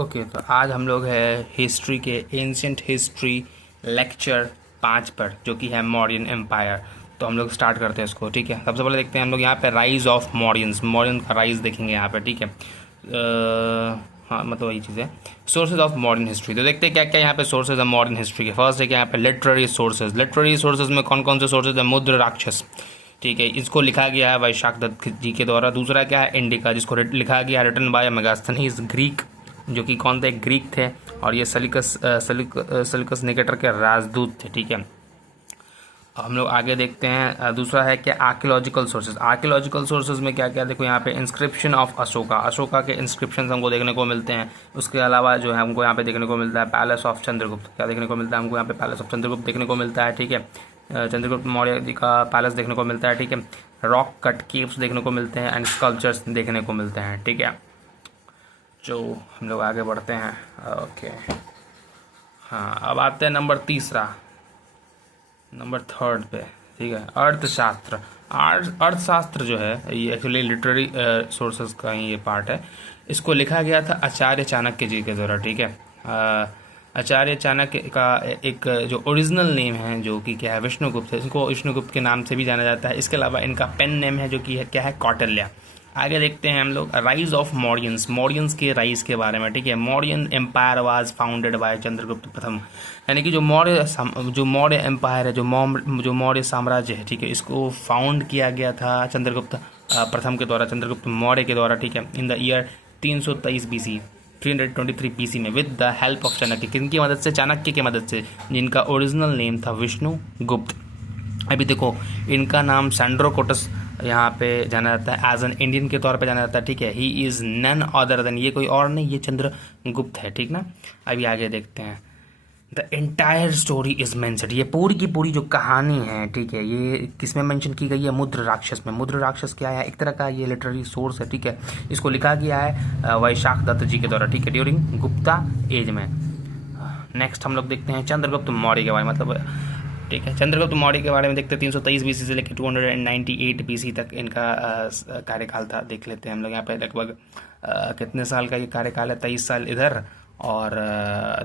Okay, तो आज हम लोग है हिस्ट्री के एंशियंट हिस्ट्री लेक्चर 5 पर, जो कि है मौर्यन एम्पायर। तो हम लोग स्टार्ट करते हैं इसको। ठीक है, सबसे पहले देखते हैं हम लोग यहाँ पे राइज ऑफ मौर्यंस, मौर्यन का राइज देखेंगे यहाँ पे। ठीक है, हाँ मतलब वही चीज़ है। सोर्सेज ऑफ मॉडर्न हिस्ट्री, तो देखते हैं क्या क्या यहाँ पे सोर्सेज है मॉडर्न हिस्ट्री के। फर्स्ट है क्या यहाँ पे लिटरेरी सोर्सेज। लिटरेरी सोर्सेज में कौन कौन से सोर्सेज है? मुद्र राक्षस, ठीक है, इसको लिखा गया है वैशाख दत्त जी के द्वारा। दूसरा क्या है? इंडिका, जिसको लिखा गया रिटन बाय मेगास्थनीज, ग्रीक, जो कि कौन थे? ग्रीक थे, और ये सलिकस निकेटर के राजदूत थे। ठीक है, हम लोग आगे देखते हैं। दूसरा है क्या? Archaeological sources. आर्कियोलॉजिकल सोर्सेज में क्या क्या? देखो यहाँ पे इंस्क्रिप्शन ऑफ अशोका, अशोका के इंस्क्रिप्शन हमको देखने को मिलते हैं। उसके अलावा जो है हमको यहाँ पे देखने को मिलता है पैलेस ऑफ चंद्रगुप्त। क्या देखने को मिलता है हमको यहाँ पे? पैलेस ऑफ चंद्रगुप्त देखने को मिलता है। ठीक है, चंद्रगुप्त मौर्य जी का पैलेस देखने को मिलता है। ठीक है, रॉक कट केव्स देखने को मिलते हैं एंड स्कल्पचर्स देखने को मिलते हैं। ठीक है, जो हम लोग आगे बढ़ते हैं। ओके, हाँ, अब आते हैं नंबर थर्ड पे। ठीक है, अर्थशास्त्र। अर्थशास्त्र जो है ये एक्चुअली लिटरेरी सोर्सेज का ही ये पार्ट है। इसको लिखा गया था आचार्य चाणक्य जी के द्वारा। ठीक है, आचार्य चाणक्य का एक जो ओरिजिनल नेम है जो कि क्या है? विष्णुगुप्त है। इसको विष्णुगुप्त के नाम से भी जाना जाता है। इसके अलावा इनका पेन नेम है जो कि है क्या है? कौटिल्य। आगे देखते हैं हम लोग राइज ऑफ मौर्यंस, मौर्यंस के राइज के बारे में। ठीक है, Mauryan empire was founded by Chandragupta प्रथम, यानी कि जो मौर्य एम्पायर है, जो मौर्य साम्राज्य है, ठीक है, इसको फाउंड किया गया था चंद्रगुप्त प्रथम के द्वारा, चंद्रगुप्त मौर्य के द्वारा। ठीक है, in the year 323 BC, 323 BC में, with the help of Chanakya. किनकी मदद से? चाणक्य की मदद से, जिनका ओरिजिनल नेम था विष्णुगुप्त। अभी देखो, इनका नाम सैंड्रोकोटस यहाँ पे जाना जाता है, एज एन इंडियन के तौर पे जाना जाता है। ठीक है, he is none other than, ये कोई और नहीं, ये चंद्रगुप्त है। ठीक ना, अभी आगे देखते हैं। The entire story is mentioned, ये पूरी की पूरी जो कहानी है, ठीक है, ये किसमें मेंशन की गई है? मुद्र राक्षस में। मुद्र राक्षस क्या है? एक तरह का ये लिटरेरी सोर्स है। ठीक है, इसको लिखा गया है वैशाख दत्त जी के द्वारा। ठीक है, ड्यूरिंग गुप्ता एज में। नेक्स्ट हम लोग देखते हैं चंद्रगुप्त मौर्य के बारे में, मतलब ठीक है, चंद्रगुप्त मौर्य के बारे में देखते हैं। 323 BC से लेकर 298 BC तक इनका कार्यकाल था। देख लेते हैं हम लोग यहाँ पे लगभग कितने साल का ये कार्यकाल है? 23 साल इधर और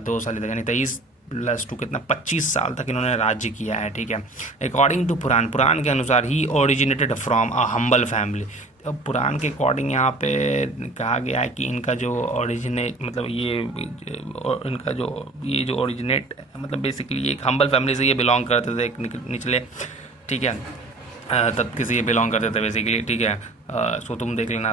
2 साल इधर, यानी 23+2 कितना? 25 साल तक इन्होंने राज्य किया है। ठीक है, अकॉर्डिंग टू पुराण के अनुसार ही originated from a humble family. अब पुराण के अकॉर्डिंग यहाँ पे कहा गया है कि इनका जो ओरिजिनेट, मतलब इनका जो ओरिजिनेट, मतलब बेसिकली एक हम्बल फैमिली से ये बिलोंग करते थे, एक निचले, ठीक है, तबके से ये बिलोंग करते थे बेसिकली। ठीक है, सो तुम देख लेना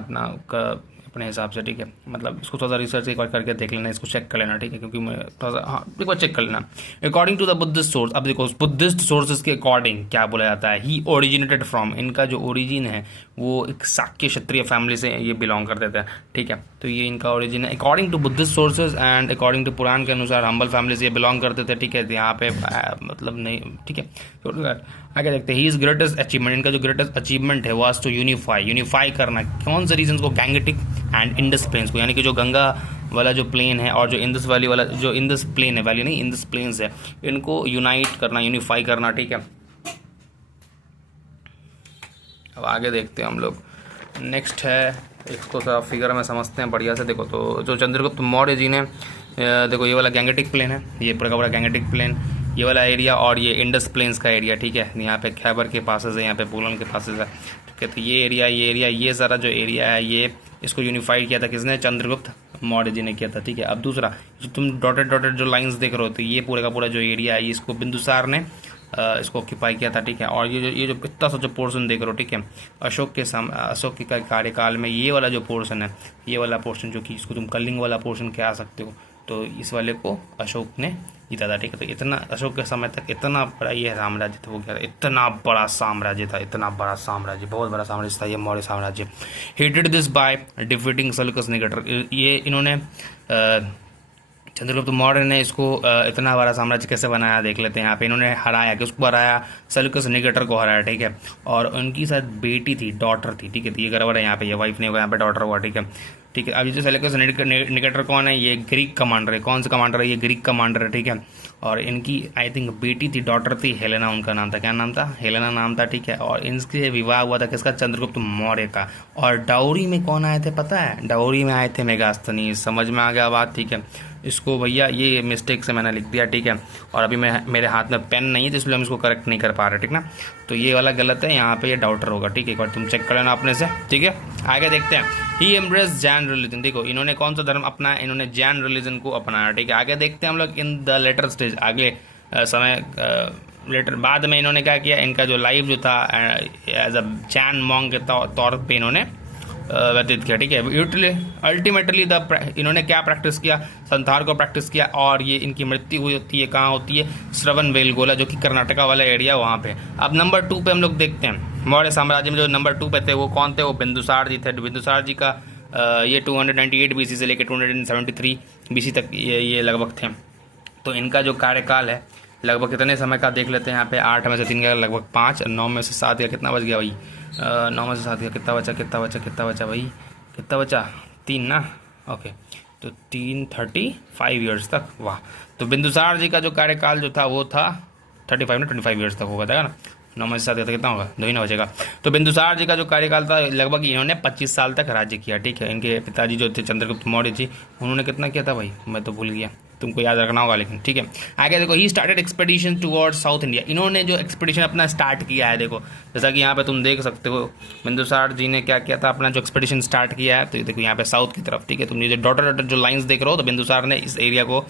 अपने हिसाब से। ठीक है, मतलब इसको थोड़ा सा रिसर्च एक बार करके देख लेना, इसको चेक कर लेना। ठीक है, क्योंकि मैं थोड़ा सा, हाँ, एक बार चेक कर लेना। According to the Buddhist source, अब देखो बुद्धिस्ट सोर्सेज के अकॉर्डिंग क्या बोला जाता है? ही ओरिजिनेटेड फ्रॉम, इनका जो ओरिजिन है वो एक शाक्य क्षत्रिय फैमिली से ये बिलोंग करते थे। ठीक है, तो ये इनका ओरिजिन है according to Buddhist sources and according to Purana के अनुसार हम्बल फैमिली से ये बिलोंग करते थे। ठीक है, यहाँ पे मतलब नहीं, ठीक है, तो आगे देखते हैं। ही इज ग्रेटेस्ट अचीवमेंट, इनका जो ग्रेटेस्ट अचीवमेंट है वाज टू यूनिफाई करना। कौन से रीजन को? गैंगेटिक एंड इंडस प्लेन्स को, यानी कि जो गंगा वाला जो प्लेन है और जो इंडस वैली वाला, जो इंडस प्लेन है, वैली नहीं, इंडस प्लेन्स है, इनको यूनाइट करना, यूनिफाई करना। ठीक है, अब आगे देखते हैं हम लोग। नेक्स्ट है, इसको थोड़ा फिगर में समझते हैं बढ़िया से। देखो, तो जो चंद्रगुप्त मौर्य जी ने, देखो ये वाला गैंगेटिक प्लेन है, ये पूरा का पूरा गैंगेटिक प्लेन, ये वाला एरिया, और ये इंडस प्लेन्स का एरिया। ठीक है, यहाँ पे खैबर के पासेस है, यहाँ पे बोलन के पासेस है। ठीक है, तो ये एरिया, ये सारा जो एरिया है, ये इसको यूनिफाइड किया था किसने? चंद्रगुप्त मौर्य जी ने किया था। ठीक है, अब दूसरा, जो तुम डॉटेड जो लाइंस देख रहे हो, तो ये पूरे का पूरा जो एरिया है, इसको बिंदुसार ने इसको ऑक्यूपाई किया था। ठीक है, और ये जो इतना सा जो पोर्शन देख रहे हो, ठीक है, अशोक के कार्यकाल में ये वाला जो पोर्शन है, ये वाला पोर्शन जो कि इसको तुम कलिंग वाला पोर्शन कह सकते हो, तो इस वाले को अशोक ने जीता था। ठीक है, तो इतना अशोक के समय तक इतना बड़ा ये साम्राज्य था, वो क्या था? इतना बड़ा साम्राज्य था, इतना बड़ा साम्राज्य, बहुत बड़ा साम्राज्य था ये मौर्य साम्राज्य। He did this by defeating sulcus Nicator, ये इन्होंने चंद्रगुप्त मौर्य ने इसको इतना बड़ा साम्राज्य कैसे बनाया देख लेते हैं। यहाँ पे इन्होंने हराया, किसको हराया? सल्कस निकेटर को हराया। ठीक है, और उनकी शायद बेटी थी, डॉटर थी। ठीक है, तो ये गड़बड़ है यहाँ पे, ये वाइफ नहीं होगा, यहाँ पे डॉटर हुआ। ठीक है, ठीक है। अब ये जो सेलेकस निकेटर कौन है, ये ग्रीक कमांडर है। कौन सा कमांडर है, ये ग्रीक कमांडर है, ठीक है। और इनकी आई थिंक बेटी थी, डॉटर थी, हेलेना उनका नाम था। क्या नाम था, हेलेना नाम था, ठीक है। और इनसे विवाह हुआ था किसका, चंद्रगुप्त मौर्य का। और डाउरी में कौन आए थे पता है, डाउरी में आए थे मेगास्थनीज। समझ में आ गया बात, ठीक है। इसको भैया ये मिस्टेक से मैंने लिख दिया, ठीक है। और अभी मेरे हाथ में पेन नहीं है तो इसलिए हम इसको करेक्ट नहीं कर पा रहे, ठीक ना। तो ये वाला गलत है, यहाँ पे ये डाउटर होगा, ठीक है। एक बार तुम चेक कर लेना अपने से, ठीक है। आगे देखते हैं। ही एम्ब्रेस जैन रिलीजन, देखो इन्होंने कौन सा धर्म अपनाया, इन्होंने जैन रिलीजन को अपनाया, ठीक है। आगे देखते हैं हम लोग इन द लेटर स्टेज, आगे समय लेटर बाद में इन्होंने क्या किया, इनका जो लाइफ जो था एज अ जैन मॉन्क के तौर पे इन्होंने व्यतीत किया, ठीक है। अल्टीमेटली इन्होंने क्या प्रैक्टिस किया, संथार को प्रैक्टिस किया। और ये इनकी मृत्यु हुई होती है कहाँ होती है, श्रवणबेलगोला, जो कि कर्नाटका वाला एरिया वहाँ पे। अब नंबर 2 पे हम लोग देखते हैं, मौर्य साम्राज्य में जो नंबर 2 पे थे वो कौन थे, वो बिंदुसार जी थे। बिंदुसार जी का ये 298 BC से लेकर 273 BC तक ये लगभग थे। तो इनका जो कार्यकाल है लगभग कितने समय का देख लेते हैं यहाँ पे। 8 में से 3 गया लगभग 5, 9 में से 7 गया, कितना बच गया भाई, 9 में से 7 गया, कितना बचा भाई, कितना बचा 3 ना, ओके। तो 35 ईयर्स तक, वाह। तो बिंदुसार जी का जो कार्यकाल जो था वो था 25 ईयर्स तक होगा, था ना। 9 में से 7 गया तो कितना होगा, 2 ही ना बचेगा। तो बिंदुसार जी का जो कार्यकाल था लगभग इन्होंने 25 साल तक राज्य किया, ठीक है। इनके पिताजी जो थे चंद्रगुप्त मौर्य जी, उन्होंने कितना किया था भाई, मैं तो भूल गया, तुमको याद रखना होगा लेकिन, ठीक है। आगे देखो, he started expedition towards south India, इन्होंने जो एक्सपेडिशन अपना स्टार्ट किया है, देखो जैसा कि यहाँ पे तुम देख सकते हो, बिंदुसार जी ने क्या किया था, अपना जो एक्सपेडिशन स्टार्ट किया है। तो देखो यहाँ पे साउथ की तरफ, ठीक है। तुम ये जो डॉटर जो लाइन्स देख रहे हो, तो बिंदुसार ने इस एरिया को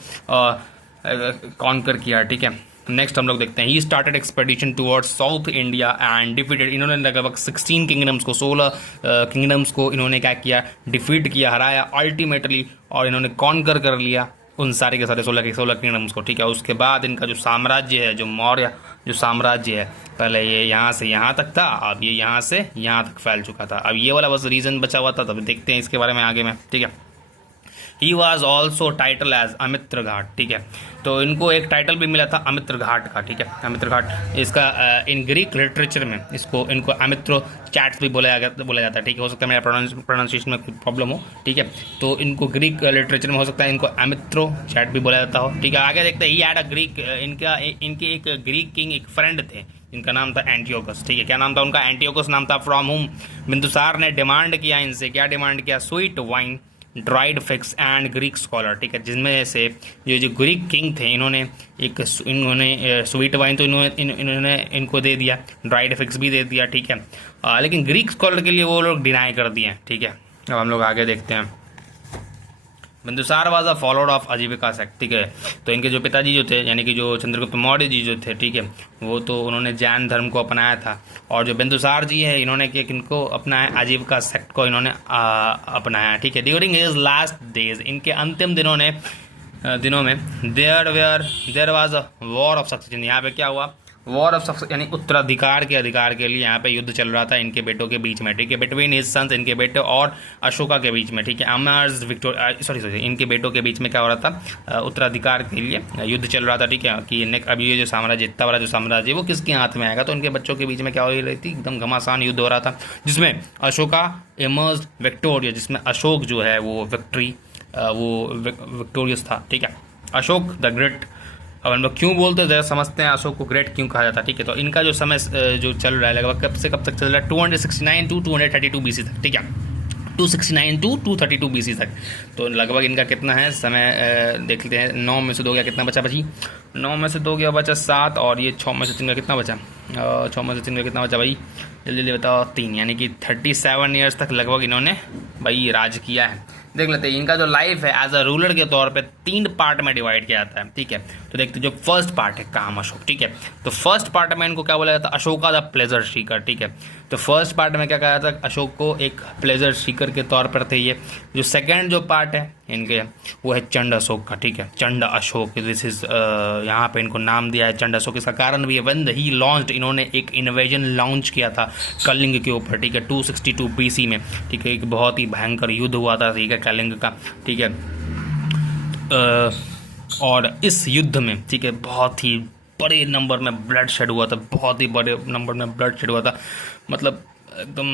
कॉन्कर किया, ठीक है। नेक्स्ट हम लोग देखते हैं, he started expedition towards south India and defeated, इन्होंने लगभग 16 किंगडम्स को, 16 किंगडम्स को इन्होंने क्या किया, डिफीट किया, हराया अल्टीमेटली। और इन्होंने कॉन्कर कर लिया उन सारे के सारे 16 के 16 किंगडम्स को, ठीक है। उसके बाद इनका जो साम्राज्य है, जो मौर्य जो साम्राज्य है, पहले ये यहाँ से यहाँ तक था, अब ये यहाँ से यहाँ तक फैल चुका था। अब ये वाला बस रीजन बचा हुआ था, तब देखते हैं इसके बारे में आगे में, ठीक है। He was also titled as Amitra Ghat, ठीक है। तो इनको एक टाइटल भी मिला था अमित्र घाट का, ठीक है। अमित्र घाट इसका इन ग्रीक लिटरेचर में इनको अमित्रो चैट्स भी बोला जाता है, ठीक है। हो सकता है मेरा प्रोनाउंसिएशन में कुछ प्रॉब्लम हो, ठीक है। तो इनको ग्रीक लिटरेचर में हो सकता है इनको अमित्रो चैट भी बोला जाता हो, ठीक है। आगे देखते हैं, ही हैड अ ग्रीक, इनके एक ग्रीक किंग एक फ्रेंड थे, इनका नाम था एंटियोकस, ठीक है। क्या नाम था उनका, एंटियोकस नाम था। फ्रॉम हुम बिंदुसार ने डिमांड किया इनसे, क्या डिमांड किया, sweet wine, dried fix and Greek scholar, ठीक है। जिनमें से ये जो ग्रीक किंग थे, इन्होंने स्वीट वाइन तो इन्होंने इनको दे दिया, ड्राइड फिक्स भी दे दिया, ठीक है। लेकिन ग्रीक स्कॉलर के लिए वो लोग डिनाई कर दिए, ठीक है। अब हम लोग आगे देखते हैं, Bindusara was a follower of Ajivika sect, ठीक है। तो इनके जो पिताजी जो थे, यानी कि जो चंद्रगुप्त मौर्य जी जो थे, ठीक है, वो तो उन्होंने जैन धर्म को अपनाया था। और जो बिंदुसार जी है, इन्होंने किनको अपनाया, आजीविका सेक्ट को इन्होंने अपनाया, ठीक है। ड्यूरिंग हिज लास्ट डेज, इनके अंतिम दिनों में there was a war of succession, यहाँ पे क्या हुआ, वॉर ऑफ सक्सेशन यानी उत्तराधिकार के अधिकार के लिए यहाँ पे युद्ध चल रहा था इनके बेटों के बीच में, ठीक है। बिटवीन हिज सन्स, इनके बेटे और अशोका के बीच में, ठीक है। अमर्स सॉरी इनके बेटों के बीच में क्या हो रहा था, उत्तराधिकार के लिए युद्ध चल रहा था, ठीक है। कि अब ये जो साम्राज्य, इतना बड़ा जो साम्राज्य है, वो किसके हाथ में आएगा। तो उनके बच्चों के बीच में क्या हो रही थी, एकदम घमासान युद्ध हो रहा था, जिसमें अशोका इमर्स्ड विक्टोरिया, जिसमें अशोक जो है वो विक्टोरियस था, ठीक है। Ashok the great. अब हम लोग क्यों बोलते हैं, जरा समझते हैं अशोक को ग्रेट क्यों कहा जाता है, ठीक है। तो इनका जो समय जो चल रहा है लगभग कब से कब तक चल रहा है, 269 to 232 BC तक, ठीक है। 269 to 232 BC तक। तो लगभग इनका कितना है समय, देख लेते हैं। 9 में से 2 गया, कितना बचा भाई, 9 में से 2 गया बचा 7, और ये 6 में से 3 का कितना बचा, 6 में से 3 का कितना बचा भाई, जल्दी बताओ, 3, यानी कि 37 ईयर्स तक लगभग इन्होंने भाई राज किया है। देख लेते हैं इनका जो लाइफ है एज अ रूलर के तौर पे 3 पार्ट में डिवाइड किया जाता है, ठीक है। तो देखते हैं जो फर्स्ट पार्ट है काम अशोक, ठीक है। तो फर्स्ट पार्ट में इनको क्या बोला जाता है, अशोका द प्लेजर सीकर, ठीक है। तो फर्स्ट पार्ट में क्या कहा जाता है, अशोक को एक प्लेजर सीकर के तौर पर थे ये। जो सेकेंड जो पार्ट है इनके, वो है चंड अशोक का, ठीक है। चंड अशोक, दिस इज यहाँ पे इनको नाम दिया है चंड अशोक। इसका कारण भी है, व्हेन ही लॉन्च्ड, इन्होंने एक इन्वेजन लॉन्च किया था कलिंग के ऊपर, ठीक है, 262 BC में, ठीक है। एक बहुत ही भयंकर युद्ध हुआ था, ठीक है, कलिंग का, ठीक है। और इस युद्ध में, ठीक है, बहुत ही बड़े नंबर में ब्लड शेड हुआ था, बहुत ही बड़े नंबर में ब्लड शेड हुआ था, मतलब एकदम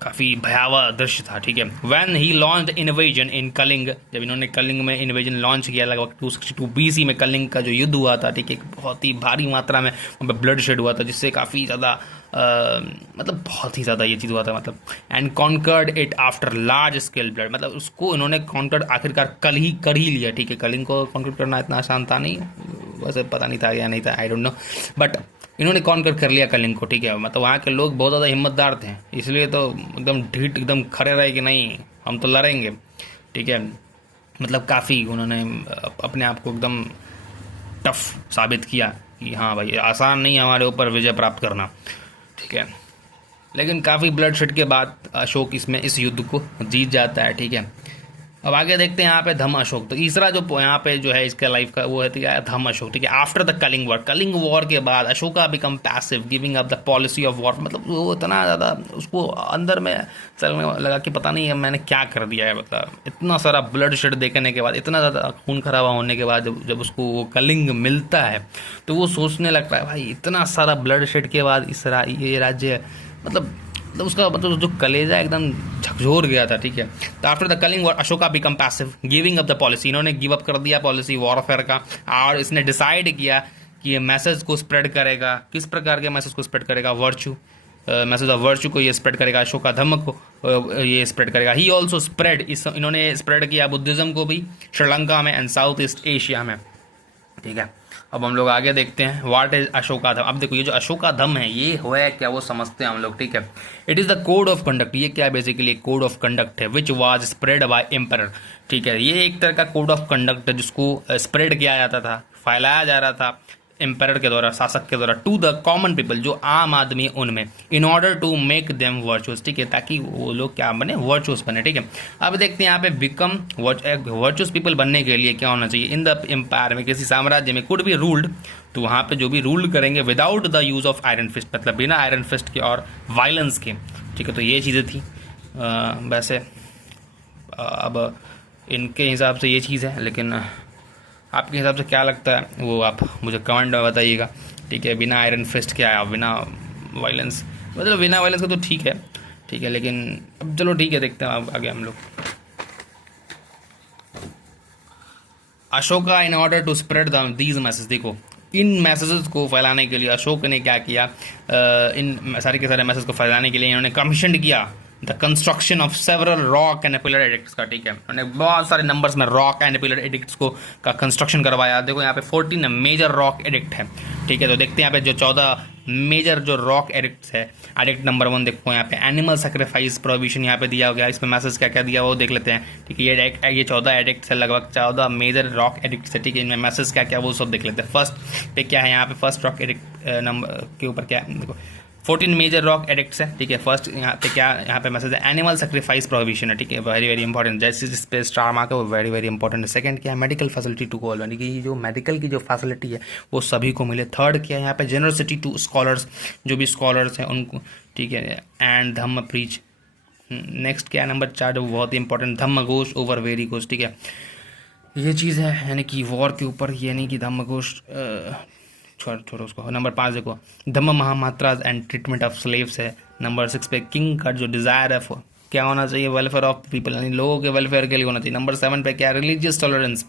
काफ़ी भयावह दृश्य था, ठीक है। When he launched invasion in Kalinga, जब इन्होंने कलिंग में इन्वेजन लॉन्च किया लगभग 262 BC में कलिंग का जो युद्ध हुआ था, ठीक है, बहुत ही भारी मात्रा में वहाँ पर ब्लड शेड हुआ था, जिससे काफ़ी ज़्यादा मतलब बहुत ही ज़्यादा ये चीज़ हुआ था, मतलब and conquered it after large scale blood, मतलब उसको इन्होंने कॉन्कर्ड आखिरकार कर ही लिया, ठीक है। कलिंग को कॉन्कर्ड करना इतना आसान था नहीं, वैसे पता नहीं था या नहीं था, आई डोंट नो, बट इन्होंने कॉन्कर कर लिया कलिंग को, ठीक है। मतलब वहाँ के लोग बहुत ज़्यादा हिम्मतदार थे, इसलिए तो एकदम ढीठ एकदम खड़े रहे कि नहीं हम तो लड़ेंगे, ठीक है। मतलब काफ़ी उन्होंने अपने आप को एकदम टफ साबित किया कि हाँ भाई आसान नहीं है हमारे ऊपर विजय प्राप्त करना, ठीक है। लेकिन काफ़ी ब्लड शेड के बाद अशोक इसमें इस युद्ध को जीत जाता है, ठीक है। अब आगे देखते हैं यहाँ पे धम्म अशोक। तो तीसरा जो यहाँ पे जो है इसका लाइफ का वो है धम्म अशोक, ठीक है। आफ्टर द कलिंग वॉर के बाद Ashoka become passive giving up the policy of war, मतलब वो इतना ज़्यादा उसको अंदर में चलने लगा कि पता नहीं है मैंने क्या कर दिया है, मतलब इतना सारा ब्लड शेड देखने के बाद, इतना ज़्यादा खून खराबा होने के बाद जब उसको वो कलिंग मिलता है तो वो सोचने लगता है भाई इतना सारा ब्लड शेड के बाद ये राज्य मतलब उसका मतलब जो कलेजा एकदम झकझोर गया था, ठीक है। तो after the Kalinga war Ashoka become passive giving up the policy, इन्होंने गिव अप कर दिया पॉलिसी वॉरफेयर का, और इसने डिसाइड किया कि ये मैसेज को स्प्रेड करेगा। किस प्रकार के मैसेज को स्प्रेड करेगा? वर्च्यू, मैसेज ऑफ वर्च्यू को ये स्प्रेड करेगा, अशोका धम्म को ये स्प्रेड करेगा। ही ऑल्सो स्प्रेड, इन्होंने स्प्रेड किया बुद्धिज्म को भी श्रीलंका में एंड साउथ ईस्ट एशिया में, ठीक है। अब हम लोग आगे देखते हैं व्हाट इज अशोका धम्म। अब देखो ये जो अशोका धम्म है ये है क्या, वो समझते हैं हम लोग, ठीक है। It is the code of conduct, ये क्या बेसिकली कोड ऑफ कंडक्ट है which was spread by emperor, ठीक है। ये एक तरह का कोड ऑफ कंडक्ट है जिसको स्प्रेड किया जाता था, फैलाया जा रहा था एम्परर के द्वारा, शासक के द्वारा, टू द कॉमन पीपल, जो आम आदमी उनमें, in order to make them virtuous, ठीक है, ताकि वो लोग क्या बने, वर्चुअस बने, ठीक है। अब देखते हैं यहाँ पे बिकम वर्चुअस पीपल बनने के लिए क्या होना चाहिए इन द एम्पायर में, किसी साम्राज्य में, कुड बी रूल्ड, तो वहाँ पे जो भी रूल करेंगे without the use of iron fist, मतलब बिना आयरन फिस्ट के और वायलेंस के, ठीक है। तो ये चीज़ें थी वैसे अब इनके हिसाब से ये चीज़ है, लेकिन आपके हिसाब से क्या लगता है वो आप मुझे कमेंट में बताइएगा, ठीक है। बिना आयरन फिस्ट के आया, बिना वायलेंस, मतलब बिना वायलेंस का तो ठीक है, लेकिन अब चलो ठीक है, देखते हैं अब आगे हम लोग। Ashoka in order to spread these message, देखो इन मैसेजेस को फैलाने के लिए अशोक ने क्या किया, इन सारे के सारे मैसेज को फैलाने के लिए इन्होंने कमीशन किया the construction of several rock and pillar addicts का, ठीक है। उन्होंने बहुत सारे नंबर्स में रॉक एंड पिलर एडिक्ट्स को का कंस्ट्रक्शन करवाया। देखो यहाँ पे 14 मेजर रॉक एडिक्ट है, ठीक है। तो देखते हैं यहाँ पे जो 14 मेजर जो रॉक एडिक्ट्स है। एडिक्ट नंबर 1 देखो यहाँ पे एनिमल सेक्रीफाइस प्रोविजन यहाँ पे दिया गया, इसमें मैसेज क्या क्या दिया वो देख लेते हैं, ठीक है। ये 14 एडिक्ट्स है, लगभग 14 मेजर रॉक एडिक्ट्स है, ठीक है। इनमें मैसेज क्या क्या वो सब देख लेते हैं। फर्स्ट पे क्या है यहाँ पे, फर्स्ट रॉक एडिक्ट नंबर के ऊपर क्या है, देखो 14 मेजर रॉक एडिक्ट्स है, ठीक है। फर्स्ट यहाँ पे क्या, यहाँ पे मैसेज है एनिमल सेक्रीफाइस प्रोहिबिशन है, ठीक है, वेरी वेरी इंपॉर्टेंट, जैसे जिस पे स्टार मार्क है वो वेरी वेरी इंपॉर्टेंट है। सेकंड क्या है, मेडिकल फैसिलिटी टू ऑल, यानी कि जो मेडिकल की जो फैसिलिटी है वो सभी को मिले। थर्ड क्या है यहाँ पे, जेनरसिटी टू स्कॉलर्स, जो भी स्कॉलर्स हैं उनको, ठीक है। And Dhamma preach. नेक्स्ट क्या है नंबर 4 जो बहुत ही इंपॉर्टेंट, धम्म घोष ओवर वेरी घोष, ठीक है। ये चीज़ है यानी कि वॉर के ऊपर, यानी कि धम्म घोष छोड़ो उसको। नंबर 5 देखो Dhamma Mahamatras and treatment of slaves है। नंबर 6 पे किंग का जो डिज़ायर है क्या होना चाहिए, वेलफेयर ऑफ पीपल, यानी लोगों के वेलफेयर के लिए होना चाहिए। नंबर 7 पे क्या, रिलीजियस टॉलरेंस।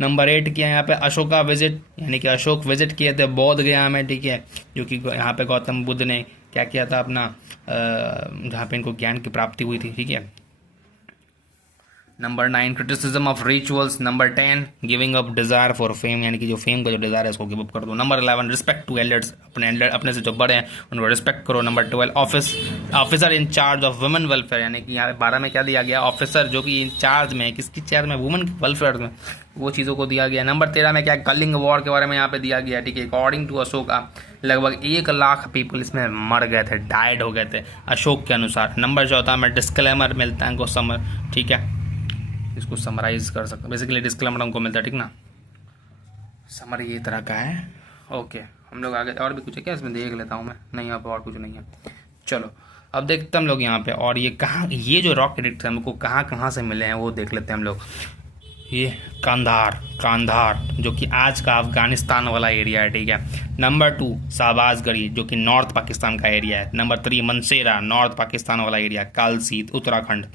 नंबर 8 क्या है यहाँ पे, अशोका विजिट, यानी कि अशोक विजिट किए थे बौद्ध गया में, ठीक है, जो कि यहाँ पे गौतम बुद्ध ने क्या किया था अपना, जहाँ पे इनको ज्ञान की प्राप्ति हुई थी, ठीक है। Number 9 criticism of rituals. Number 10 giving up desire for fame, यानी कि जो फेम का जो डिज़ायर है उसको गिव अप कर दो। नंबर 11 रिस्पेक्ट टू एल्डर्स, अपने से जो बड़े हैं उनको रिस्पेक्ट करो। Number 12 officer in charge of women welfare, यानी कि यहाँ 12 में क्या दिया गया, ऑफिसर जो कि इन चार्ज में है, किसकी चार्ज में, वुमेन वेलफेयर में, वो चीज़ों को दिया गया। नंबर 13 में क्या, कलिंग वॉर के बारे में यहाँ पे दिया गया, ठीक है। अकॉर्डिंग टू अशोका लगभग 1 लाख पीपल इसमें मर गए थे, डाइड हो गए थे अशोक के अनुसार। नंबर 14 में डिस्क्लेमर मिलता है हमको, समर, ठीक है, इसको समराइज कर सकते हैं, बेसिकली डिस्क्लेमर हमको मिलता है, ठीक ना। समर ये तरह का है, ओके। हम लोग आगे और भी कुछ है क्या इसमें, देख लेता हूँ मैं, नहीं यहाँ पर और कुछ नहीं है। चलो अब देखते हैं हम लोग यहाँ पे, और ये कहाँ, ये जो रॉक एडिक्ट है हमको कहाँ कहाँ से मिले हैं वो देख लेते हैं हम लोग। ये कांधार, कांधार जो कि आज का अफगानिस्तान वाला एरिया है, ठीक है। नंबर 2 शाहबाजगढ़ी जो कि नॉर्थ पाकिस्तान का एरिया है। नंबर 3 मनसेरा, नॉर्थ पाकिस्तान वाला एरिया। कालसीत उत्तराखंड,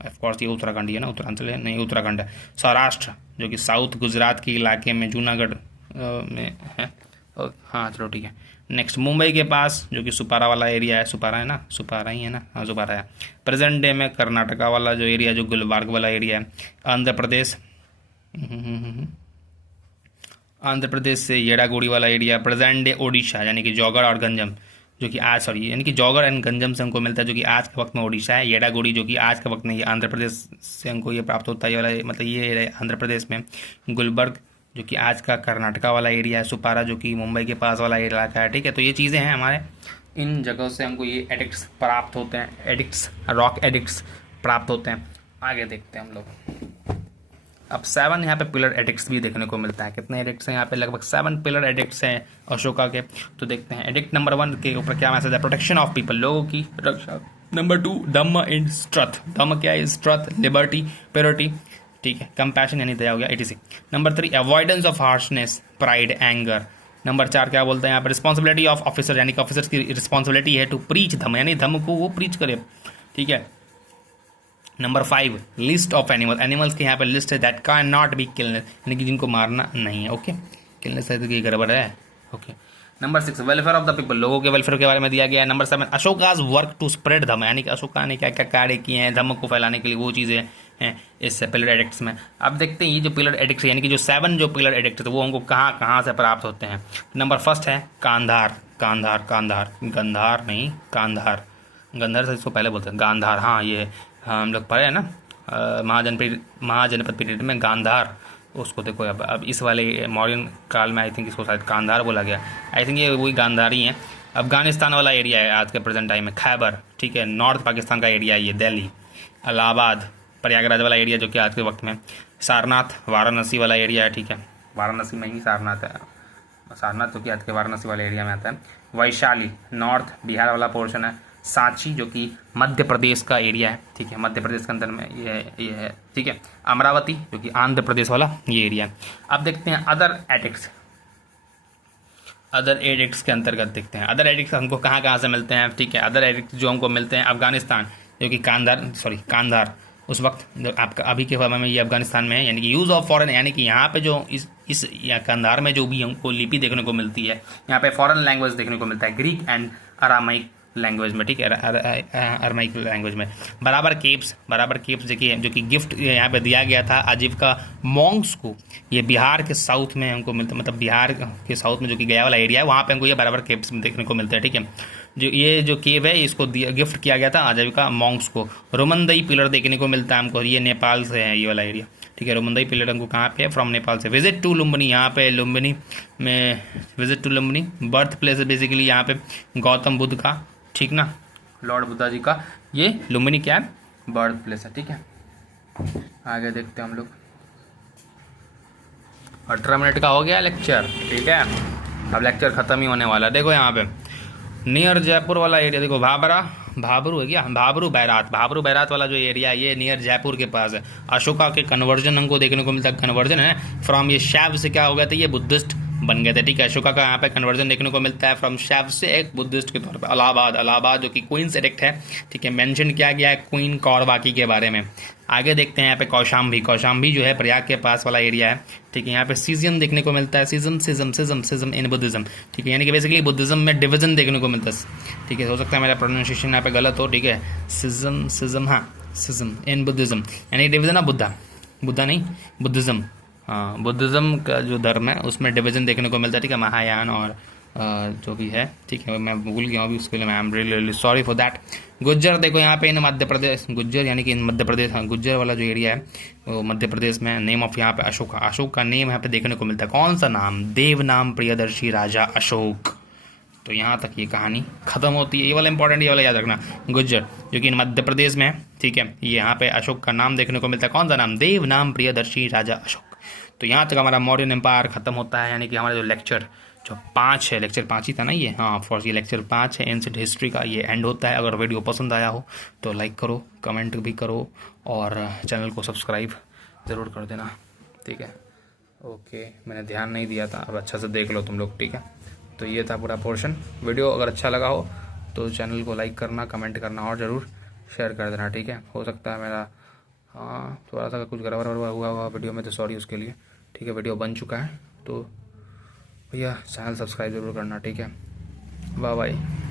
ऑफकोर्स ये उत्तराखंड ही है ना, उत्तरांचल है नहीं, उत्तराखंड है। सौराष्ट्र जो कि साउथ गुजरात के इलाके में जूनागढ़ में है। हाँ चलो ठीक है। नेक्स्ट मुंबई के पास जो कि सुपारा वाला एरिया है, सुपारा है ना, सुपारा ही है ना, हाँ सुपारा है। प्रेजेंट डे में कर्नाटका वाला जो एरिया, जो गुलबर्ग वाला एरिया है। आंध्र प्रदेश, आंध्र प्रदेश से येडागुड़ी वाला एरिया। प्रेजेंट डे ओडिशा यानी कि जौगड़ और गंजम जो कि आज, सॉरी यानी कि जौगड़ एंड गंजम से हमको मिलता है, जो कि आज के वक्त में ओडिशा है। येडागुड़ी जो कि आज के वक्त में ये आंध्र प्रदेश से हमको ये प्राप्त होता है, ये वाला मतलब ये आंध्र प्रदेश में। गुलबर्ग जो कि आज का कर्नाटका वाला एरिया है। सुपारा जो कि मुंबई के पास वाला इलाका है, ठीक है। तो ये चीज़ें हैं हमारे, इन जगहों से हमको ये एडिक्ट्स प्राप्त होते हैं, एडिक्ट्स, रॉक एडिक्ट्स प्राप्त होते हैं। आगे देखते हैं हम लोग। अब 7 यहाँ पे पिलर एडिक्ट्स भी देखने को मिलता है। कितने एडिक्ट्स हैं यहाँ पे? लगभग 7 पिलर एडिक्ट्स हैं अशोका के। तो देखते हैं एडिक्ट नंबर 1 के ऊपर क्या मैसेज है। प्रोटेक्शन ऑफ पीपल, लोगों की रक्षा। नंबर 2 धम्म इन स्ट्रथ, धम्म क्या है? स्ट्रथ, लिबर्टी, प्योरिटी, ठीक है। कंपैशन यानी दया हो गया, etc। Number 3 avoidance of harshness, pride, anger. Number 4 क्या बोलते हैं यहाँ पर? रिस्पॉन्सिबिलिटी ऑफ ऑफिसर, यानी कि ऑफिसर्स की रिस्पॉन्सिबिलिटी है टू प्रीच धम्म, यानी धम्म को वो प्रीच करे, ठीक है। Number 5 list of animal, animals की यहाँ पे लिस्ट है दैट कैन नॉट बी किलनेस, यानी कि जिनको मारना नहीं है, ओके। किलनेस है तो ये गड़बड़ है, okay. Number 6 welfare of the people, लोगों के वेलफेयर के बारे में दिया गया है। Number 7 Ashoka's work to spread Dhamma, यानी कि अशोका ने क्या क्या कार्य किए हैं धम्म को फैलाने के लिए, वो चीज़ें हैं इस पिलर एडिक्ट्स में। अब देखते हैं ये जो पिलर एडिक्ट्स यानी कि जो 7 जो पिलर एडिक्ट्स वो हमको कहाँ कहाँ से प्राप्त होते हैं। नंबर 1 है कांधार, कांधार, कांधार, गंधार नहीं, कांधार, गंधार से इसको पहले बोलते हैं गांधार। हाँ ये हम लोग पढ़े हैं ना महाजनपद पीरियड में गांधार, उसको देखो। अब इस वाले मौर्यन काल में आई थिंक इसको शायद कांधार बोला गया। आई थिंक ये वही गांधारी हैं। अफगानिस्तान वाला एरिया है आज के प्रेजेंट टाइम में। खैबर, ठीक है, नॉर्थ पाकिस्तान का एरिया है ये। दिल्ली, इलाहाबाद, प्रयागराज वाला एरिया जो कि आज के वक्त में। सारनाथ, वाराणसी वाला एरिया है, ठीक है। वाराणसी में ही सारनाथ है, सारनाथ जो कि आज के वाराणसी वाले एरिया में आता है। वैशाली नॉर्थ बिहार वाला पोर्शन है। सांची जो कि मध्य प्रदेश का एरिया है, ठीक है, मध्य प्रदेश के अंदर में ये है, ठीक है। अमरावती जो कि आंध्र प्रदेश वाला ये एरिया है। अब देखते हैं अदर एडिक्ट्स, अदर एडिक्ट्स के अंतर्गत देखते हैं अदर एडिक्ट्स हमको कहाँ कहाँ से मिलते हैं, ठीक है। अदर एडिक्ट्स जो हमको मिलते हैं अफगानिस्तान जो कि कांधार उस वक्त जो आपका अभी के समय में ये अफगानिस्तान में है, यानी कि यूज़ ऑफ फॉरेन, यानी कि यहाँ पे जो इस कांधार में जो भी हमको लिपि देखने को मिलती है, यहाँ पे फॉरेन लैंग्वेज देखने को मिलता है, ग्रीक एंड अरामाइक लैंग्वेज में, ठीक है, अरमाइक लैंग्वेज में। बराबर केप्स जो कि गिफ्ट यहाँ पे दिया गया था आजीविका मॉन्क्स को। ये बिहार के साउथ में हमको मिलता है, मतलब बिहार के साउथ में जो कि गया वाला एरिया है वहाँ पे हमको ये बराबर केप्स देखने को मिलते हैं, ठीक है। जो ये जो केव है इसको गिफ्ट किया गया था आजीविका मॉन्क्स को। रोमनदई पिलर देखने को मिलता है हमको, ये नेपाल से है ये वाला एरिया, ठीक है। रोमनदई पिलर हमको कहाँ पे है? फ्रॉम नेपाल से। विजिट टू लुम्बिनी, यहाँ पे लुम्बिनी में visit to Lumbini birth place है बेसिकली यहाँ पे गौतम बुद्ध का, ठीक ना, लॉर्ड बुद्धा जी का ये लुम्बिनी क्या है? बर्थ प्लेस है, ठीक है। आगे देखते हैं हम लोग। 18 मिनट का हो गया लेक्चर, ठीक है। अब लेक्चर ख़त्म ही होने वाला है। देखो यहाँ पे नियर जयपुर वाला एरिया देखो, भाबरू है क्या? भाबरू बैरात वाला जो एरिया है ये नियर जयपुर के पास है। अशोका के कन्वर्जन हमको देखने को मिलता है, कन्वर्जन है फ्रॉम ये शैव से क्या हो गया था, ये बुद्धिस्ट बन गए थे, ठीक है। अशोका का यहाँ पे कन्वर्जन देखने को मिलता है फ्रॉम शैव से एक बुद्धिस्ट के तौर पे। इलाहाबाद जो कि क्वींस एडिक्ट है, ठीक है, मेंशन किया गया है क्वीन कौरवाकी के बारे में। आगे देखते हैं यहाँ पे कौशाम्बी जो है प्रयाग के पास वाला एरिया है, ठीक है। यहाँ पे सीजन देखने को मिलता है, सिज्म इन बुद्धिज्म, ठीक है, यानी कि बेसिकली बुद्धिज्म में डिवीजन देखने को मिलता है, ठीक है। हो सकता है मेरा प्रोनाउंसिएशन यहाँ पे गलत हो, ठीक है। सिज्म इन बुद्धिज्म यानी डिवीजन ऑफ बुद्धा नहीं बुद्धिज्म, हाँ, बुद्धिज्म का जो धर्म है उसमें डिवीजन देखने को मिलता है, ठीक है। महायान और जो भी है, ठीक है, मैं भूल गया हूँ अभी उसके लिए, मैं I am really sorry for that. Gujjar देखो यहाँ पे इन मध्य प्रदेश, गुज्जर यानी कि इन मध्य प्रदेश, हाँ, गुज्जर वाला जो एरिया है वो मध्य प्रदेश में। नेम ऑफ यहाँ पे अशोक का नेम यहाँ पे देखने को मिलता है। कौन सा नाम? देव नाम प्रियदर्शी राजा अशोक। तो यहाँ तक ये कहानी खत्म होती है। ये वाला इंपॉर्टेंट, ये वाला याद रखना, गुज्जर जो कि इन मध्य प्रदेश में है, ठीक है। ये यहाँ पे अशोक का नाम देखने को मिलता है। कौन सा नाम? देव नाम प्रियदर्शी राजा अशोक। तो यहाँ तक हमारा मौर्यन एम्पायर खत्म होता है, यानी कि हमारा जो लेक्चर जो 5 है, लेक्चर 5 ही था ना ये, हाँ ऑफकोर्स ये लेक्चर 5 है एंशिएंट हिस्ट्री का, ये एंड होता है। अगर वीडियो पसंद आया हो तो लाइक करो, कमेंट भी करो और चैनल को सब्सक्राइब ज़रूर कर देना, ठीक है। ओके, मैंने ध्यान नहीं दिया था, अब अच्छा से देख लो तुम लोग, ठीक है। तो ये था पूरा पोर्शन। वीडियो अगर अच्छा लगा हो तो चैनल को लाइक करना, कमेंट करना और ज़रूर शेयर कर देना, ठीक है। हो सकता है मेरा हाँ थोड़ा सा कुछ गड़बड़ हुआ वीडियो में, तो सॉरी उसके लिए, ठीक है। वीडियो बन चुका है तो भैया चैनल सब्सक्राइब ज़रूर करना, ठीक है। Bye bye.